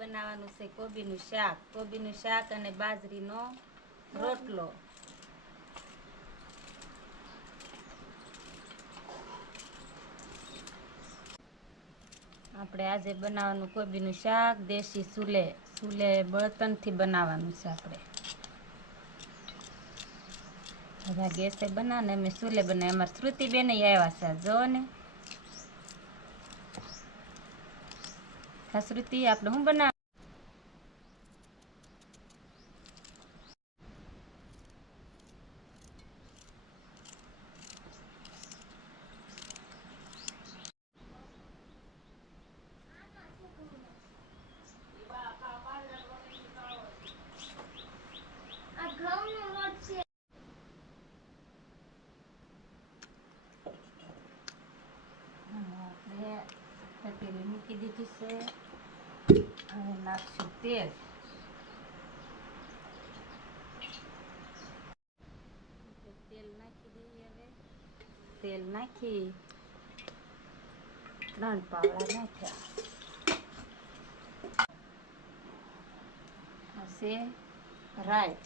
બનાવવાનું છે કોબીનું શાક. કોબીનું શાક અને બાજરીનો રોટલો. આપણે આજે બનાવવાનું કોબીનું શાક, દેશી ચૂલે ચૂલે બળતણથી બનાવવાનું છે આપણે. બધા ગેસે બનાવને, અમે ચૂલે બનાવી. અમારે શ્રુતિબેન આવ્યા છે. જો ને. શ્રુતિ આપણે હું બનાવ આપણે તપેલી મૂકી દીધી છે હવે નાખશું તેલ તેલ નાખી. ત્રણ પાવડા નાખ્યા. હશે. રાઈ.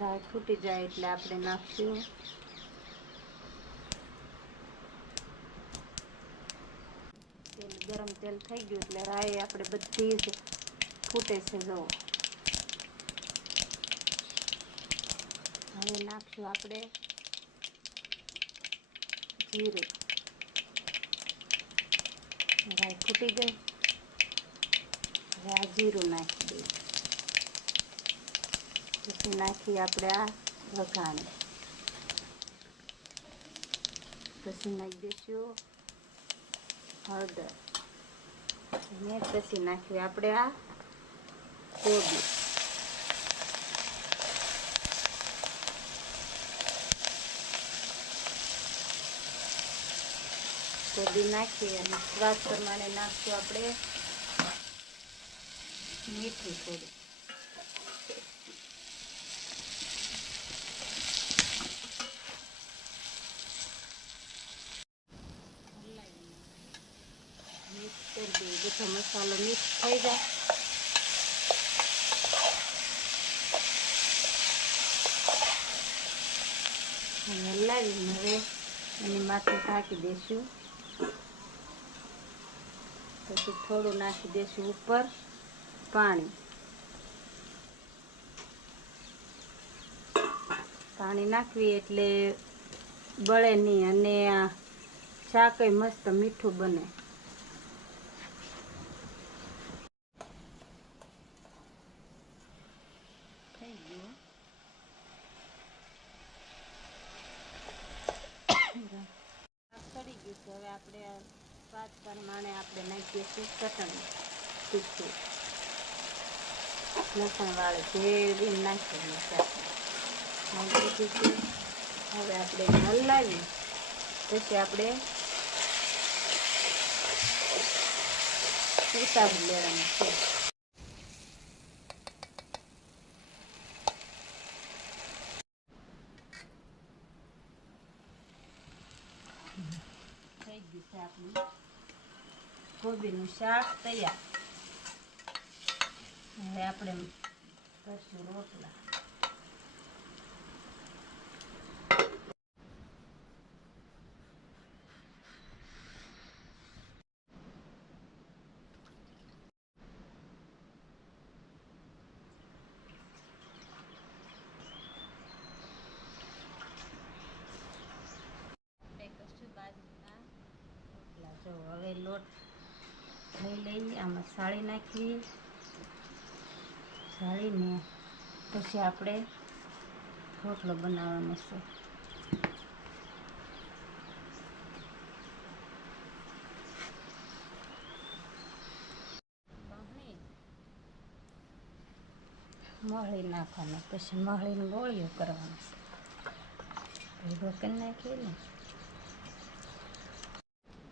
રાઈ ફૂટી જાય એટલે આપણે નાખશું તેલ ગરમ તેલ થઈ ગયું એટલે રાય આપણે બધી જ ફૂટે છે જવો હવે નાખશું આપણે જીરું. રાઈ ફૂટી ગઈ. હવે આ જીરું નાખી દઈએ પછી નાખી આપણે આ વઘાણ. પછી નાખી દઈશું હળદર. અને પછી નાખ્યું? આપણે આ કોબી કોબી નાખી અને સ્વાદ પ્રમાણે નાખશું આપણે મીઠું થોડું મિક્સ કરી દઈએ બધો મસાલો મિક્સ થઈ જાય અને હલાવીને હવે એની માથે ઢાંકી દઈશું પછી થોડું નાખી દઈશું ઉપર પાણી પાણી નાખવી એટલે બળે નહીં અને આ શાકય મસ્ત મીઠું બને થઈ ગયું ચડી ગયું છે હવે આપણે સ્વાદ પ્રમાણે આપણે નાખીએ છીએ ચટણી. તીખું. લસણ વાળું ભેળવીને નાખીએ નાખી હવે આપણે હલાવી પછી આપણે ઉતારી લેવાનું છે. થઈ ગયું છે આપણું શાક તૈયાર. હવે આપણે કરશું રોટલા આપણે કરશું બાજરીના રોટલા જો હવે લોટ લઈ લઈએ આમાં સાળી નાખીએ સાળીને પછી આપણે રોટલો બનાવવાનો છે. મહળી નાખવાનું, પછી મહળીને ગોળીઓ કરવાનું ભેગો કરી નાખીએ ને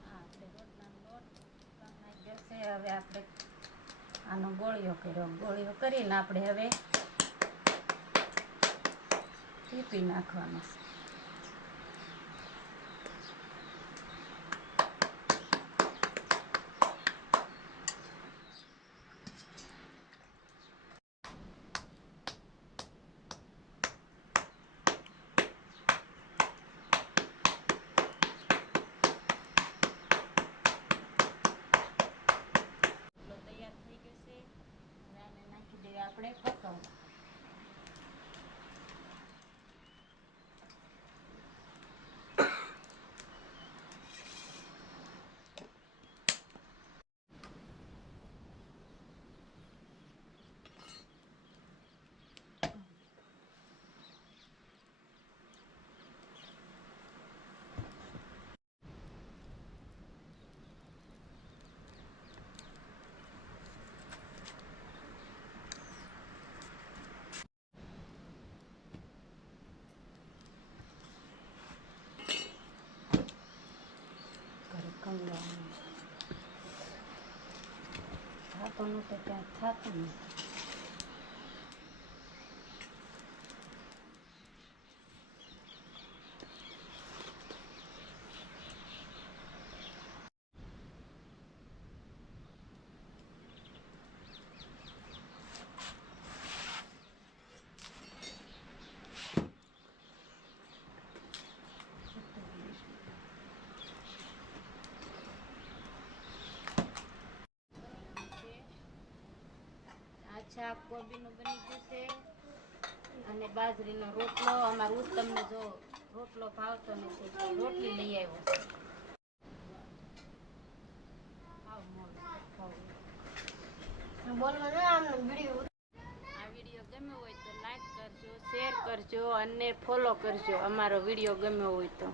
આ આપણે રોટલાનો લોટ કરી નાખ્યો છે હવે આપણે આનો ગોળીઓ કર્યો. ગોળીઓ કરીને આપણે હવે ટીપી નાખવાનો છે. રાખવાનું તો ત્યાં થતું નથી આ શાક કોબીનું બની ગયું છે. અને બાજરીનો રોટલો અમારા ઉત્તમને જો રોટલો ભાવતો નથી રોટલી લઈ આવ્યો. છે ખાવ મોઢ, ખાવ. આ વીડિયો ગમ્યો હોય તો લાઈક કરજો શેર કરજો અને ફોલો કરજો અમારો વીડિયો ગમ્યો હોય તો.